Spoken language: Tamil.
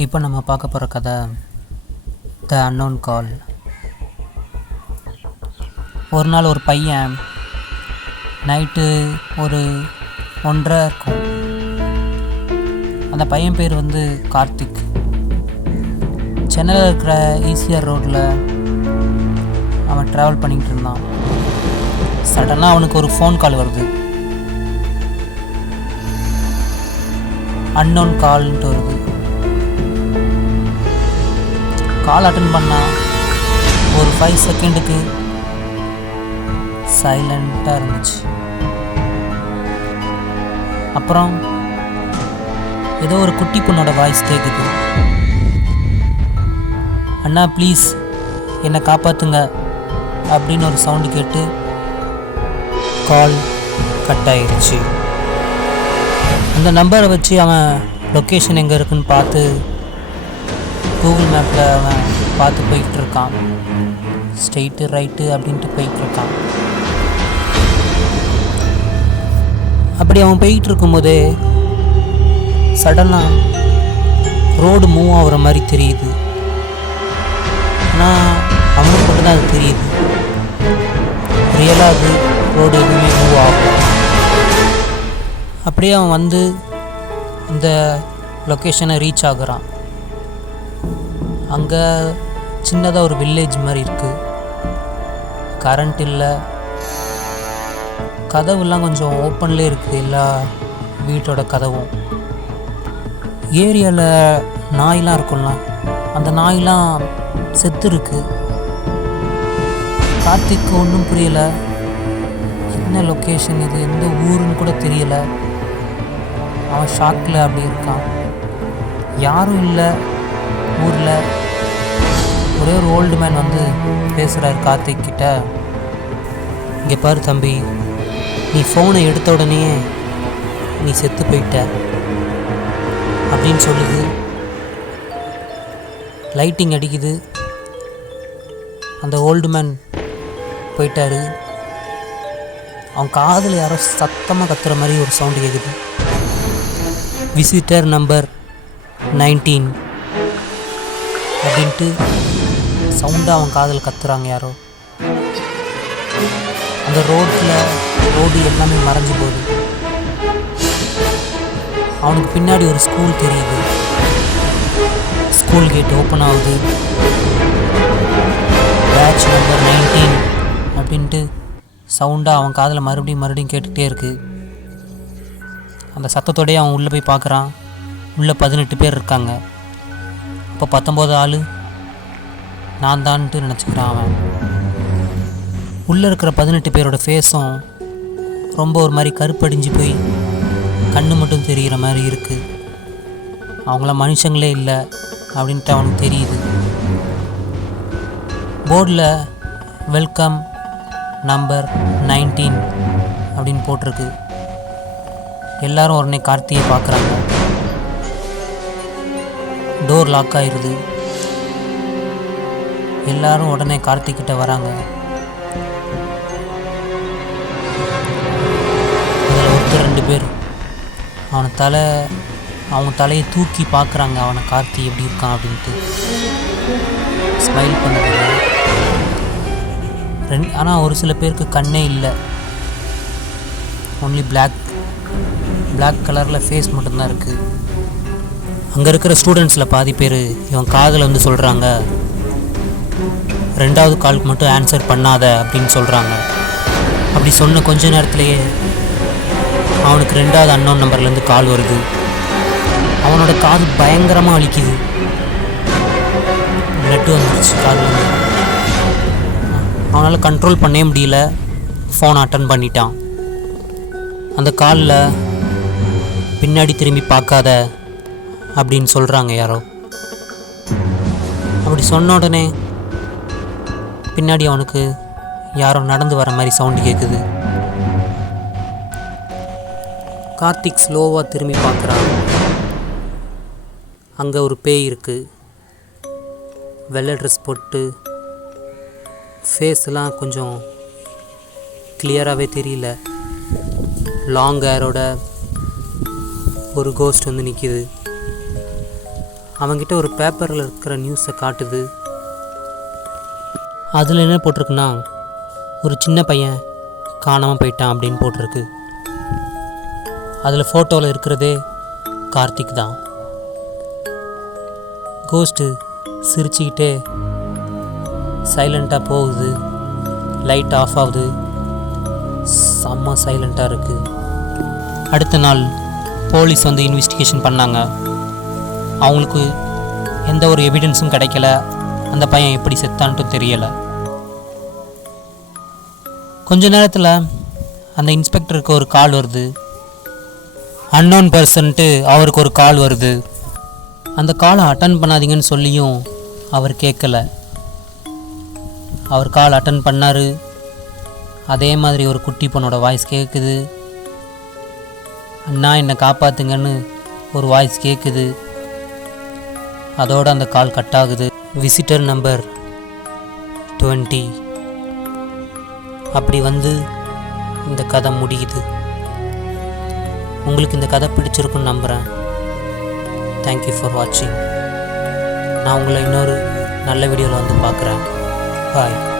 இப்போ நம்ம பார்க்க போகிற கதை த அன்னோன் கால். ஒரு நாள் ஒரு பையன் நைட்டு ஒரு 1:30 இருக்கும். அந்த பையன் பேர் வந்து கார்த்திக். சென்னையில் இருக்கிற ஈசிஆர் ரோட்டில் அவன் ட்ராவல் பண்ணிக்கிட்டு இருந்தான். சடனாக அவனுக்கு ஒரு ஃபோன் கால் வருது. அன்னோன் கால்ன்ட்டு வருது. கால் அட்டன் பண்ணால் ஒரு 5 செகண்டுக்கு சைலண்ட்டாக இருந்துச்சு. அப்புறம் ஏதோ ஒரு குட்டி பொண்ணோட வாய்ஸ் கேட்குது. அண்ணா ப்ளீஸ் என்னை காப்பாற்றுங்க அப்படின்னு ஒரு சவுண்டு கேட்டு கால் கட் ஆயிடுச்சு. அந்த நம்பரை வச்சு அவன் லொக்கேஷன் எங்கே இருக்குன்னு பார்த்து கூகுள் மேப்பில் அவன் பார்த்து போய்கிட்டுருக்கான். ஸ்ட்ரெயிட்டு ரைட்டு அப்படின்ட்டு போய்கிட்டுருக்கான். அப்படி அவன் போய்கிட்டு இருக்கும்போதே சடனாக ரோடு மூவ் ஆகிற மாதிரி தெரியுது. ஆனால் அவனுக்கு மட்டும் தான் அது தெரியுது. ரியலாக அது ரோடு எதுவுமே மூவ் ஆகும். அப்படியே அவன் வந்து அந்த லொக்கேஷனை ரீச் ஆகுறான். அங்கே சின்னதாக ஒரு வில்லேஜ் மாதிரி இருக்குது. கரண்ட் இல்லை. கதவுலாம் கொஞ்சம் ஓப்பன்லேயே இருக்குது, எல்லா வீட்டோட கதவும். ஏரியாவில் நாயெலாம் இருக்கும்ல, அந்த நாயெலாம் செத்து இருக்கு. கார்த்திக்கு ஒன்றும் புரியலை. என்ன லொக்கேஷன் இது, எந்த ஊருன்னு கூட தெரியலை. அவன் ஷாக்கில் அப்படி இருக்கான். யாரும் இல்லை ஊரில். ஒரே ஒரு ஓல்டு மேன் வந்து பேசுகிறார் கார்த்திக் கிட்ட. இங்கே பாரு தம்பி, நீ ஃபோனை எடுத்த உடனே நீ செத்து போயிட்ட அப்படின்னு சொல்லுது. லைட்டிங் அடிக்குது. அந்த ஓல்டு மேன் போயிட்டாரு. அவன் காதில் யாரோ சத்தமாக கத்துற மாதிரி ஒரு சவுண்டு கேட்குது. விசிட்டர் நம்பர் 19 அப்படின்ட்டு சவுண்டாக அவன் காதில் கத்துறாங்க யாரோ. அந்த ரோடு எல்லாமே மறைஞ்சு போகுது. அவனுக்கு பின்னாடி ஒரு ஸ்கூல் தெரியுது. ஸ்கூல் கேட் ஓப்பன் ஆகுது. பேட்ச் நம்பர் 19 அப்படின்ட்டு சவுண்டாக அவன் காதில் மறுபடியும் கேட்டுகிட்டே இருக்குது. அந்த சத்தத்தோடையே அவன் உள்ளே போய் பார்க்குறான். உள்ளே 18 பேர் இருக்காங்க. இப்போ 19 ஆள் நான் தான்ட்டு நினச்சிக்கிறான் அவன். உள்ளே இருக்கிற 18 பேரோட ஃபேஸும் ரொம்ப ஒரு மாதிரி கருப்படிஞ்சு போய் கண்ணு மட்டும் தெரிகிற மாதிரி இருக்குது. அவங்கள மனுஷங்களே இல்லை அப்படின்ட்டு அவனுக்கு தெரியுது. போர்டில் வெல்கம் நம்பர் 19 அப்படின்னு போட்டிருக்கு. எல்லாரும் உடனே கார்த்தியை பார்க்குறாங்க. டோர் லாக் ஆயிடுது. எல்லாரும் உடனே கார்த்திக்கிட்ட வராங்க. அதில் ஒருத்தர் 2 பேர் அவங்க தலையை தூக்கி பார்க்குறாங்க. அவனை கார்த்தி எப்படி இருக்கான் அப்படின்ட்டு ஸ்மைல் பண்ணுறது. ஆனால் ஒரு சில பேருக்கு கண்ணே இல்லை. ஒன்லி பிளாக் கலரில் ஃபேஸ் மட்டும்தான் இருக்குது. அங்கே இருக்கிற ஸ்டூடெண்ட்ஸில் பாதி பேர் இவன் காதில் வந்து சொல்கிறாங்க, 2வது காலுக்கு மட்டும் ஆன்சர் பண்ணாத அப்படின்னு சொல்கிறாங்க. அப்படி சொன்ன கொஞ்ச நேரத்துலேயே அவனுக்கு 2வது அன்னோன் நம்பர்லேருந்து கால் வருது. அவனோட காது பயங்கரமாக வலிக்குது. பிளட்டு வந்துருச்சு காதில். அவனால் கண்ட்ரோல் பண்ணவே முடியல. ஃபோனை அட்டன் பண்ணிட்டான். அந்த காலில் பின்னாடி திரும்பி பார்க்காத அப்படின்னு சொல்கிறாங்க யாரோ. அப்படி சொன்ன உடனே பின்னாடி அவனுக்கு யாரோ நடந்து வர மாதிரி சவுண்டு கேட்குது. கார்த்திக் ஸ்லோவாக திரும்பி பார்க்குறான். அங்கே ஒரு பேய் இருக்குது. வெள்ளை ட்ரெஸ் போட்டு ஃபேஸ்லாம் கொஞ்சம் கிளியராகவே தெரியல. லாங் ஹேரோட ஒரு கோஸ்ட் வந்து நிற்கிது. அவன்கிட்ட ஒரு பேப்பரில் இருக்கிற நியூஸை காட்டுது. அதில் என்ன போட்டிருக்குன்னா, ஒரு சின்ன பையன் காணாமல் போயிட்டான் அப்படின்னு போட்டிருக்கு. அதில் ஃபோட்டோவில் இருக்கிறதே கார்த்திக் தான். கோஸ்ட்டு சிரிச்சுக்கிட்டே சைலண்ட்டாக போகுது. லைட் ஆஃப் ஆகுது. செம்ம சைலண்ட்டாக இருக்குது. அடுத்த நாள் போலீஸ் வந்து இன்வெஸ்டிகேஷன் பண்ணாங்க. அவங்களுக்கு எந்த ஒரு எவிடன்ஸும் கிடைக்கல. அந்த பையன் எப்படி செத்தான்ட்டு தெரியலை. கொஞ்ச நேரத்தில் அந்த இன்ஸ்பெக்டருக்கு ஒரு கால் வருது. அன்னோன் பர்சன்ட்டு அவருக்கு ஒரு கால் வருது. அந்த காலை அட்டன் பண்ணாதீங்கன்னு சொல்லியும் அவர் கேட்கல. அவர் கால் அட்டன் பண்ணார். அதே மாதிரி ஒரு குட்டி பொண்ணோட வாய்ஸ் கேட்குது. அண்ணா என்னை காப்பாற்றுங்கன்னு ஒரு வாய்ஸ் கேட்குது. அதோடு அந்த கால் கட் ஆகுது. விசிட்டர் நம்பர் 20 அப்படி வந்து இந்த கதை முடியுது. உங்களுக்கு இந்த கதை பிடிச்சிருக்குன்னு நம்புகிறேன். தேங்க்யூ ஃபார் வாட்சிங். நான் உங்களை இன்னொரு நல்ல வீடியோவில் வந்து பார்க்குறேன். பாய்.